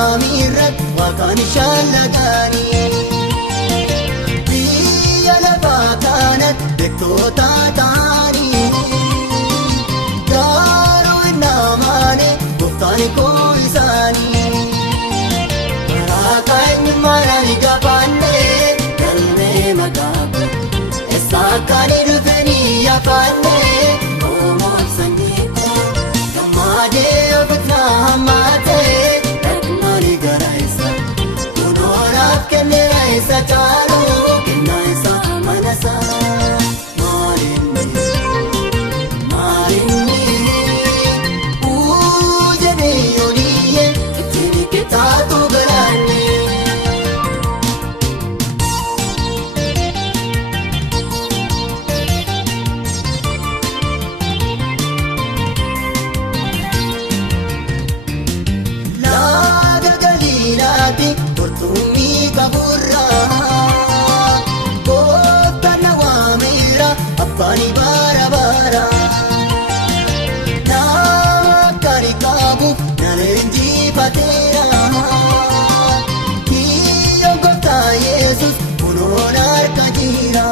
samiirrat waaqaan shallagaani biyya lafaa kanatti beektoota ta'anii garuu hin amaane gooftaan koo isaanii karaa eenyummaadhaan gabaannee galmee maqaa eessa akkaan dhufanii yaafannee oomoon sanyii koo gammadee ofitti hammatee dhaqnanii gara isa kunuunaaf kennee isa caalu kennaa isa mana isaa maalinni jedhee yooniyyee ittiin kitaatu galaanni. Qurxummii qaburraa gooftaan na waameera abbaan bara bara nama akkani qabu na leenjifateera kiyyoon gooftaa Yesuus kunuun harka jira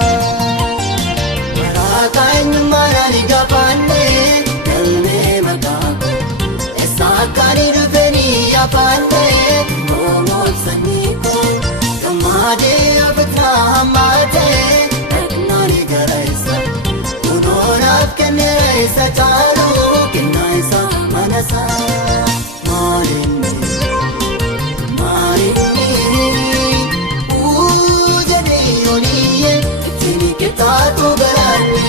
karaa eenyummaadhaan gabaannee galmee maqaa eessa akkaan dhufanii yaafannee sanyii koo gammadee ofitti hammatee dhaqnanii gara isa kunuunaaf kennee isa caalu kennaa isa mana isaa maalinni jedhee yooniyyee ittiin kitaatu galaanni.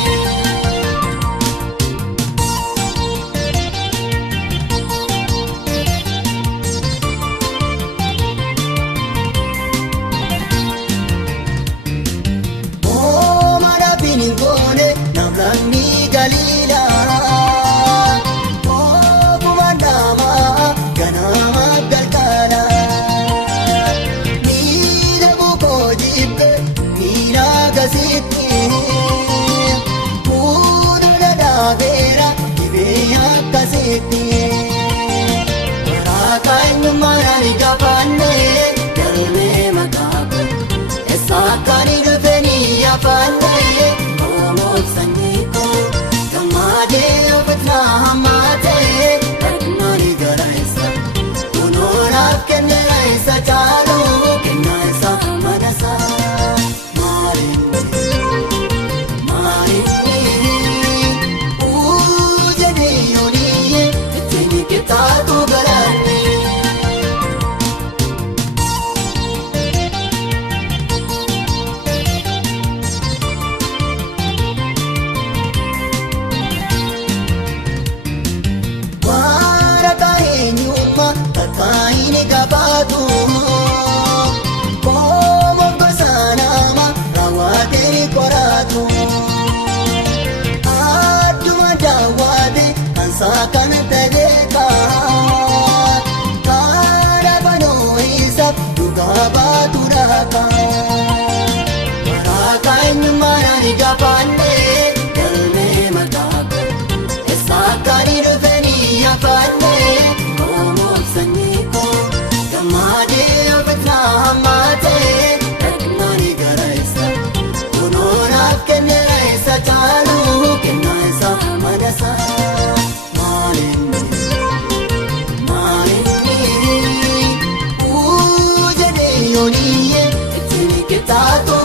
Galila oofuma dhaamaa ganama galgala miila bukoo jibbe miila gasitti fuula dhaabeera dhibee akkasitti karaa eenyummaadhaan gabaannee galmee maqaa eessa akkaan dhufanii yaafannee oomoon sanyii gammadee ofitti hammatee dhaqnanii gara isa kunuunaaf kennee isa caalu kennaa isa mana isaa maalinni jedhee yooniyyee ittiin kitaatu galaanni. Kaayini gabaatu koomoon gosa nama raawwatee qoraatu adduma daawwate kansaa kan ta'eeka kaadha banoo isaaf dhugaa baatu dhaaka karaa eenyummaadhaan gabaannee galmee maqaa eessa akkaan dhufanii yaafannee oomoon sanyii gammadee ofitti hammatee dhaqnanii gara isa kunuunaaf kennee isa caalu kennaa isa mana isaa maalinni jedhee yooniyyee ittiin kitaatu